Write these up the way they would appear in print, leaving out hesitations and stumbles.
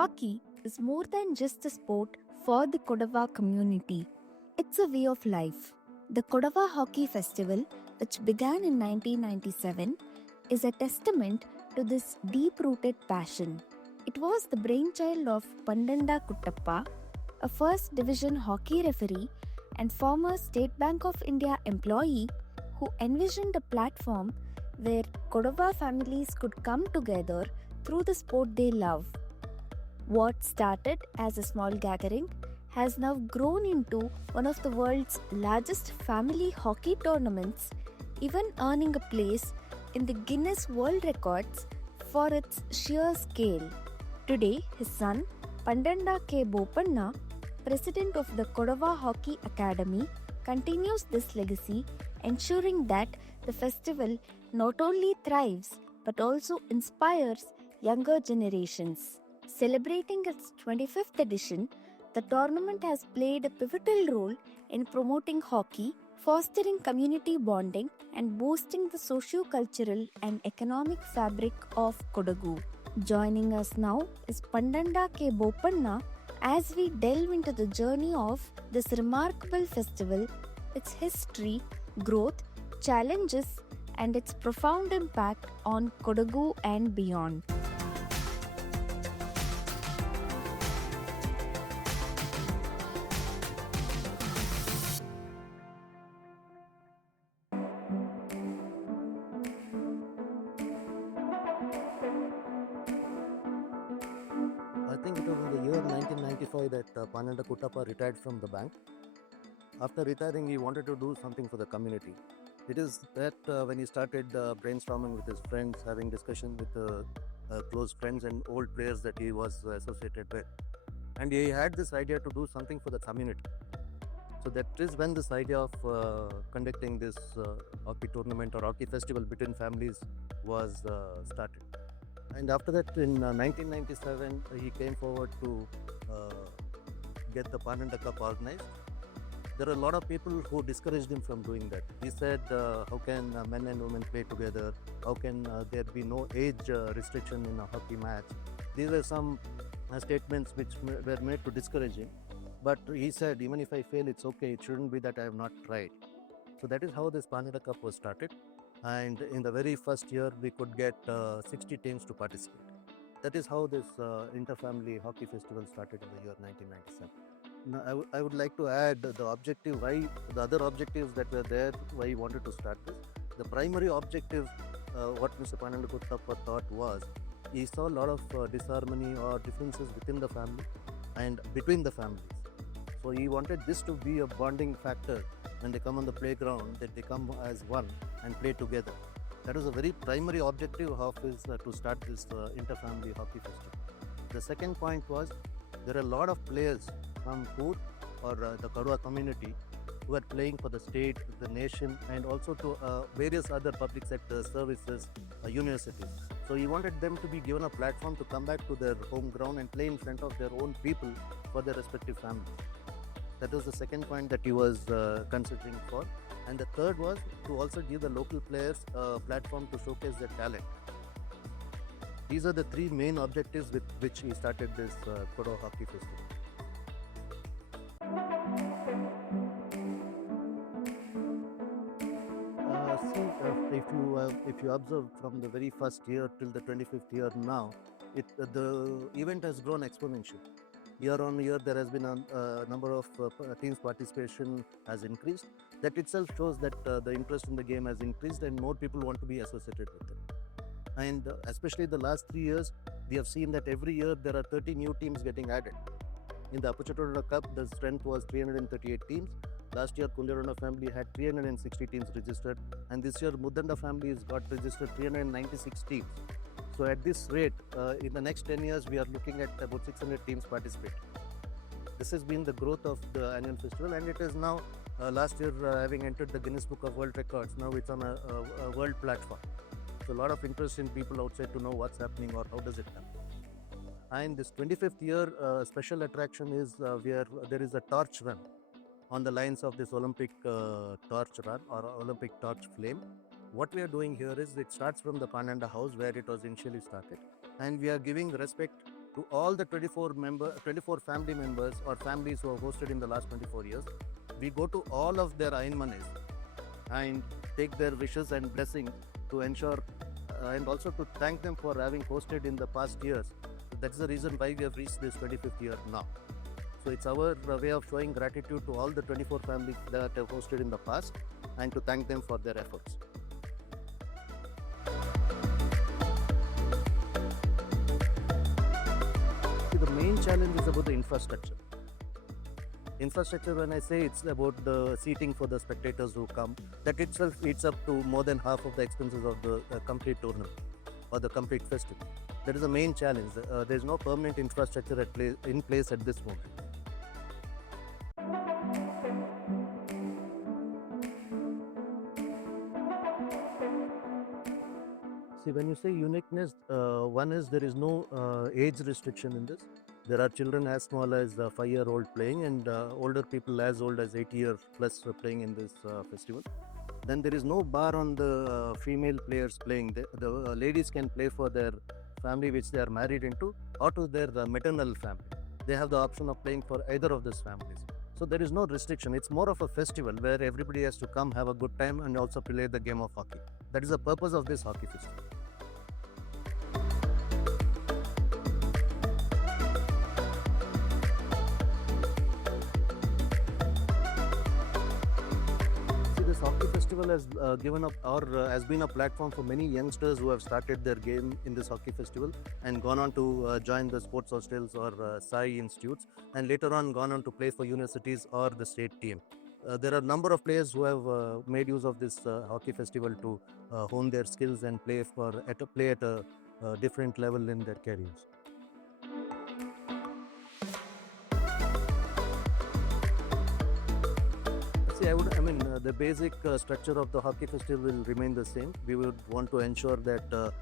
Hockey is more than just a sport for the Kodava community. It's a way of life. The Kodava Hockey Festival, which began in 1997, is a testament to this deep-rooted passion. It was the brainchild of Pandanda Kuttappa, a first division hockey referee and former State Bank of India employee who envisioned a platform where Kodava families could come together through the sport they love. What started as a small gathering has now grown into one of the world's largest family hockey tournaments, even earning a place in the Guinness World Records for its sheer scale. Today, his son, Pandanda K. Bopanna, president of the Kodava Hockey Academy, continues this legacy, ensuring that the festival not only thrives but also inspires younger generations. Celebrating its 25th edition, the tournament has played a pivotal role in promoting hockey, fostering community bonding, and boosting the socio-cultural and economic fabric of Kodagu. Joining us now is Pandanda K. Bopanna as we delve into the journey of this remarkable festival, its history, growth, challenges, and its profound impact on Kodagu and beyond. I think it was in the year 1995 that Pandanda Kuttappa retired from the bank. After retiring, he wanted to do something for the community. It is that when he started brainstorming with his friends, having discussion with close friends and old players that he was associated with. And he had this idea to do something for the community. So that is when this idea of conducting this hockey tournament or hockey festival between families was started. And after that, in 1997, he came forward to get the Pandanda Cup organized. There are a lot of people who discouraged him from doing that. He said, how can men and women play together? How can there be no age restriction in a hockey match? These were some statements which were made to discourage him. But he said, even if I fail, it's okay. It shouldn't be that I have not tried. So that is how this Pandanda Cup was started. And in the very first year, we could get 60 teams to participate. That is how this inter-family hockey festival started in the year 1997. Now, I would like to add the objective, why the other objectives that were there, why he wanted to start this. The primary objective, what Mr. Pandanda Kuttappa thought was, he saw a lot of disharmony or differences within the family and between the families. So he wanted this to be a bonding factor when they come on the playground, that they come as one and play together. That was a very primary objective of his to start this inter-family hockey festival. The second point was, there are a lot of players from Kood or the Kodava community who are playing for the state, the nation, and also to various other public sector services, universities. So he wanted them to be given a platform to come back to their home ground and play in front of their own people for their respective families. That was the second point that he was considering for. And the third was to also give the local players a platform to showcase their talent. These are the three main objectives with which he started this Kodava Hockey Festival. If you observe from the very first year till the 25th year now, the event has grown exponentially. Year on year, there has been a number of teams participation has increased. That itself shows that the interest in the game has increased and more people want to be associated with it. And especially the last 3 years, we have seen that every year there are 30 new teams getting added. In the Pandanda Cup, the strength was 338 teams. Last year, Kulirana family had 360 teams registered. And this year, Mudanda family has got registered 396 teams. So at this rate, in the next 10 years, we are looking at about 600 teams participate. This has been the growth of the annual festival, and it is now, last year having entered the Guinness Book of World Records, now it's on a world platform. So a lot of interest in people outside to know what's happening or how does it happen. And this 25th year special attraction is where there is a torch run on the lines of this Olympic torch run or Olympic torch flame. What we are doing here is, it starts from the Pandanda house where it was initially started, and we are giving respect to all the 24 family members or families who have hosted in the last 24 years. We go to all of their Ain monies and take their wishes and blessings to ensure and also to thank them for having hosted in the past years. That's the reason why we have reached this 25th year now. So it's our way of showing gratitude to all the 24 families that have hosted in the past and to thank them for their efforts. The main challenge is about the infrastructure. Infrastructure, when I say, it's about the seating for the spectators who come. That itself eats up to more than half of the expenses of the complete tournament or the complete festival. That is the main challenge. There is no permanent infrastructure in place at this moment. See, when you say uniqueness, one is there is no age restriction in this. There are children as small as 5-year-old playing and older people as old as 8 years plus playing in this festival. Then there is no bar on the female players playing. The ladies can play for their family which they are married into or to their maternal family. They have the option of playing for either of these families. So there is no restriction. It's more of a festival where everybody has to come, have a good time and also play the game of hockey. That is the purpose of this hockey festival. This hockey festival has given up or has been a platform for many youngsters who have started their game in this hockey festival and gone on to join the sports hostels or Sai institutes and later on gone on to play for universities or the state team. There are a number of players who have made use of this hockey festival to hone their skills and play at a different level in their careers. See, the basic structure of the hockey festival will remain the same. We would want to ensure that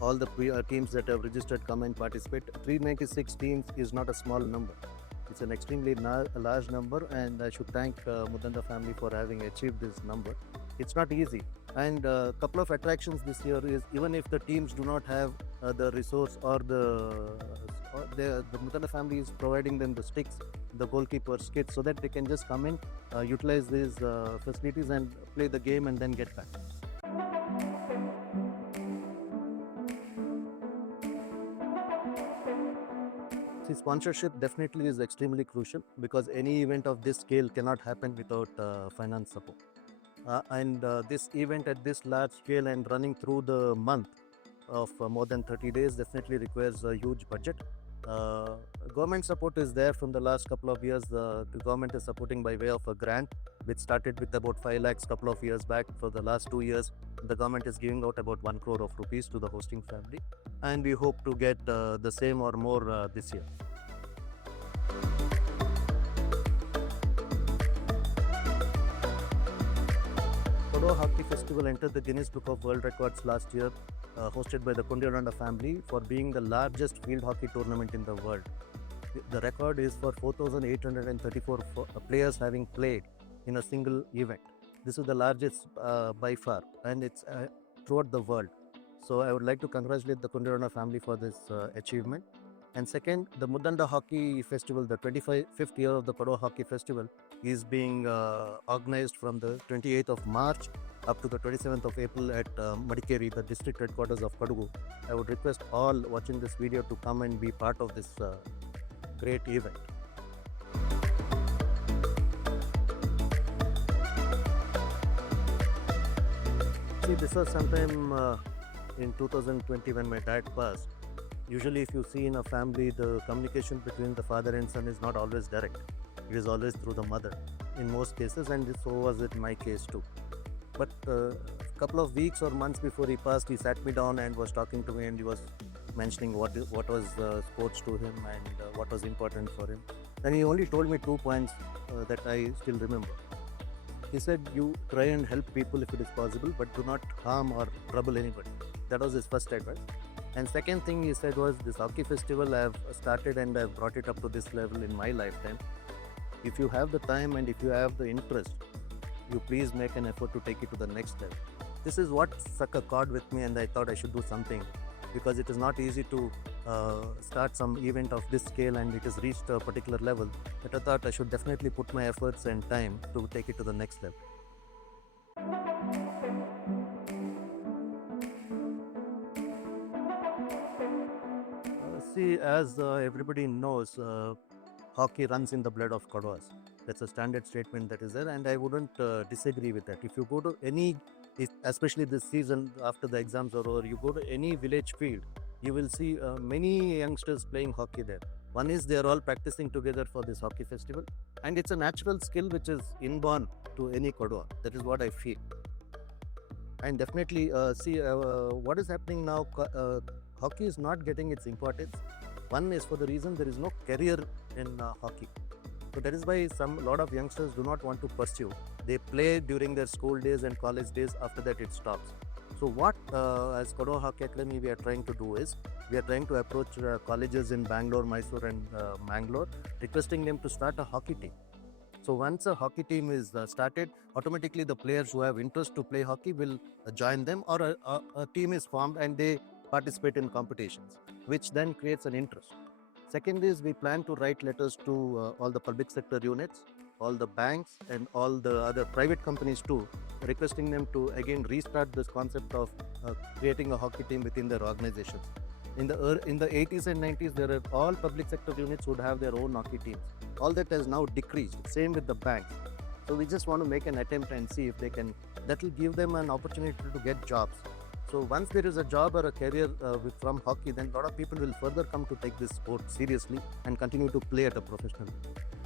all the teams that have registered come and participate. 396 teams is not a small number. It's an extremely large number, and I should thank Mudanda family for having achieved this number. It's not easy. And a couple of attractions this year is, even if the teams do not have the resource or the Mudanda family is providing them the sticks, the goalkeeper's kits, so that they can just come in, utilize these facilities and play the game and then get back. See, sponsorship definitely is extremely crucial because any event of this scale cannot happen without finance support. This event at this large scale and running through the month of more than 30 days definitely requires a huge budget. Government support is there from the last couple of years. The government is supporting by way of a grant which started with about 5 lakhs couple of years back. For the last 2 years, the government is giving out about 1 crore of rupees to the hosting family, and we hope to get the same or more this year. Kodava Hockey Festival entered the Guinness Book of World Records last year, hosted by the Pandanda family, for being the largest field hockey tournament in the world. The record is for 4,834 players having played in a single event. This is the largest by far, and it's throughout the world. So I would like to congratulate the Pandanda family for this achievement. And second, the Pandanda Hockey Festival, the 25th year of the Kodava Hockey Festival, is being organized from the 28th of March up to the 27th of April at Madikeri, the district headquarters of Kodagu. I would request all watching this video to come and be part of this great event. See, this was sometime in 2020 when my dad passed. Usually if you see in a family, the communication between the father and son is not always direct. It is always through the mother in most cases, and so was it in my case too. But a couple of weeks or months before he passed, he sat me down and was talking to me, and he was mentioning what was sports to him and what was important for him. And he only told me 2 points that I still remember. He said, you try and help people if it is possible, but do not harm or trouble anybody. That was his first advice. And second thing he said was, this hockey festival I have started and I have brought it up to this level in my lifetime. If you have the time and if you have the interest, you please make an effort to take it to the next level. This is what struck a chord with me, and I thought I should do something, because it is not easy to start some event of this scale and it has reached a particular level, that I thought I should definitely put my efforts and time to take it to the next level. See, as everybody knows, hockey runs in the blood of Kodavas. That's a standard statement that is there, and I wouldn't disagree with that. If you go to any, especially this season after the exams are over, you go to any village field, you will see many youngsters playing hockey there. One is they are all practicing together for this hockey festival, and it's a natural skill which is inborn to any Kodava. That is what I feel. And definitely, see what is happening now. Hockey is not getting its importance. One is for the reason there is no career in hockey. So that is why a lot of youngsters do not want to pursue. They play during their school days and college days. After that, it stops. So what as Kodava Hockey Academy we are trying to do is we are trying to approach colleges in Bangalore, Mysore, and Mangalore, requesting them to start a hockey team. So once a hockey team is started, automatically the players who have interest to play hockey will join them, or a team is formed and they participate in competitions, which then creates an interest. Second is we plan to write letters to all the public sector units, all the banks, and all the other private companies too, requesting them to again restart this concept of creating a hockey team within their organizations. In the 80s and 90s, there are all public sector units would have their own hockey teams. All that has now decreased. Same with the banks. So we just want to make an attempt and see if they can. That will give them an opportunity to get jobs. So once there is a job or a career from hockey, then a lot of people will further come to take this sport seriously and continue to play at a professional level.